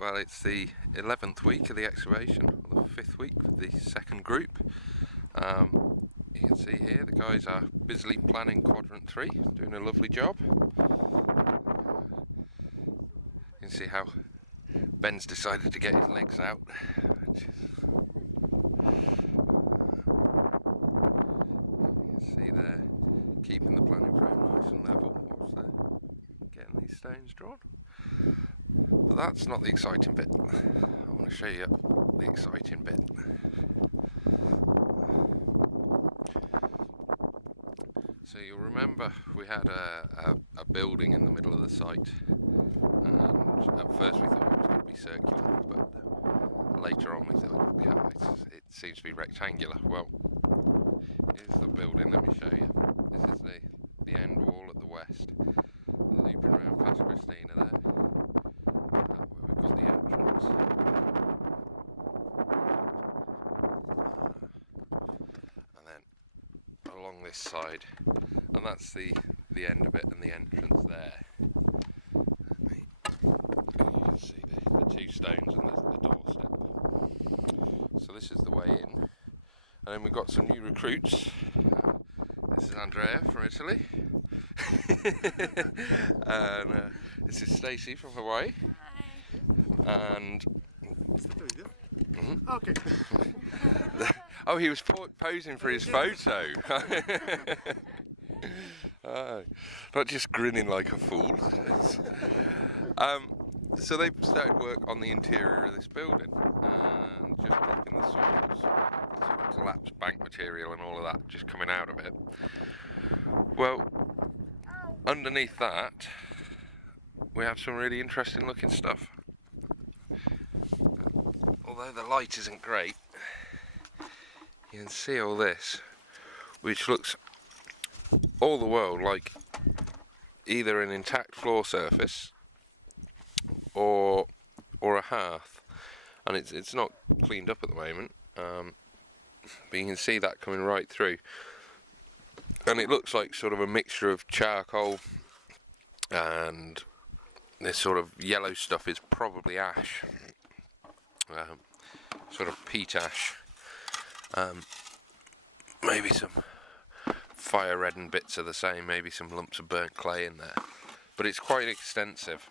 Well, it's the 11th week of the excavation, or the 5th week with the second group. You can see here the guys are busily planning quadrant 3, doing a lovely job. You can see how Ben's decided to get his legs out. You can see they're keeping the planning frame nice and level whilst they're getting these stones drawn. But that's not the exciting bit. I want to show you the exciting bit. So you'll remember we had a building in the middle of the site, and at first we thought it was going to be circular, but later on we thought, yeah, it seems to be rectangular. Well, here's the building, let me show you. This is the end wall at the west, looping around past Christina there. Where we've got the entrance. And then along this side, and that's the end of it and the entrance there. You can see the two stones and the doorstep. So this is the way in. And then we've got some new recruits. This is Andrea from Italy. And this is Stacey from Hawaii. Hi. And Okay. oh, he was posing for his photo. Not just grinning like a fool. So they started work on the interior of this building and just dropping the soils, sort of collapsed bank material and all of that just coming out of it. Well, underneath that we have some really interesting looking stuff. Although the light isn't great, you can see all this, which looks all the world like either an intact floor surface or a hearth, and it's not cleaned up at the moment, but you can see that coming right through, and it looks like sort of a mixture of charcoal and this sort of yellow stuff is probably ash, sort of peat ash, maybe some fire reddened bits are the same, maybe some lumps of burnt clay in there, but it's quite extensive,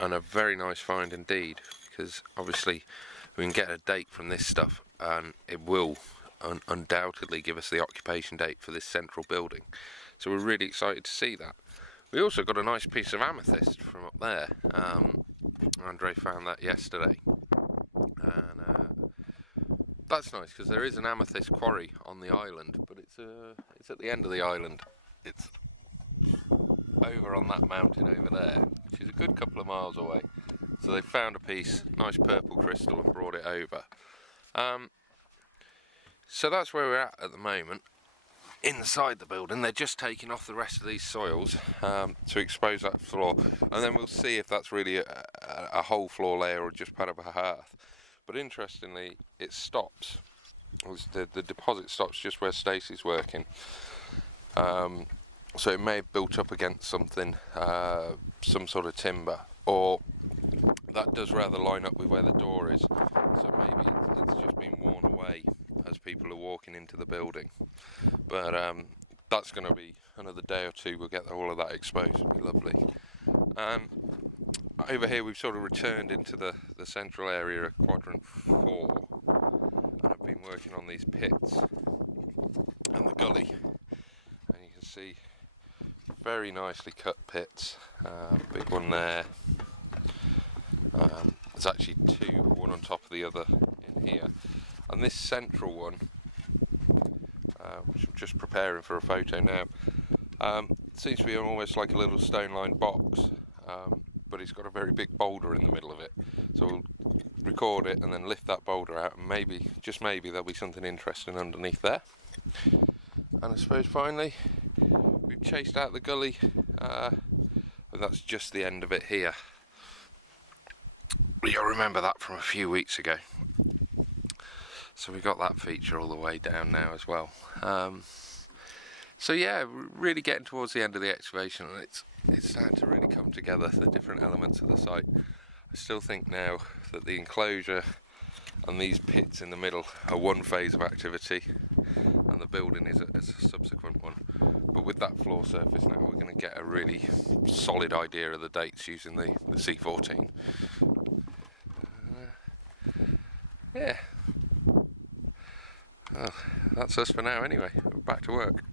and a very nice find indeed, because obviously we can get a date from this stuff and it will undoubtedly give us the occupation date for this central building, so we're really excited to see that. We also got a nice piece of amethyst from up there. Andre found that yesterday, and that's nice because there is an amethyst quarry on the island, but it's at the end of the island. It's over on that mountain over there, which is a good couple of miles away. So they found a piece, nice purple crystal, and brought it over. So that's where we're at the moment. Inside the building, they're just taking off the rest of these soils to expose that floor, and then we'll see if that's really a whole floor layer or just part of a hearth. But interestingly, it stops. The deposit stops just where Stacey's working, so it may have built up against something, some sort of timber, or that does rather line up with where the door is, so maybe it's just been worn away as people are walking into the building. But that's going to be another day or two, we'll get all of that exposed, it'll be lovely. Over here we've sort of returned into the central area of quadrant 4, and I've been working on these pits and the gully, and you can see very nicely cut pits, big one there, there's actually two, one on top of the other in here, and this central one, which I'm just preparing for a photo now, seems to be almost like a little stone-lined box, but it's got a very big boulder in the middle of it. So we'll record it and then lift that boulder out, and maybe, just maybe, there'll be something interesting underneath there. And I suppose finally, we've chased out the gully, and that's just the end of it here. You'll remember that from a few weeks ago. So we got that feature all the way down now as well. So yeah, really getting towards the end of the excavation, and it's starting to really come together, the different elements of the site. I still think now that the enclosure and these pits in the middle are one phase of activity and the building is a subsequent one. But with that floor surface now, we're going to get a really solid idea of the dates using the C14. Yeah. Well, that's us for now anyway. Back to work.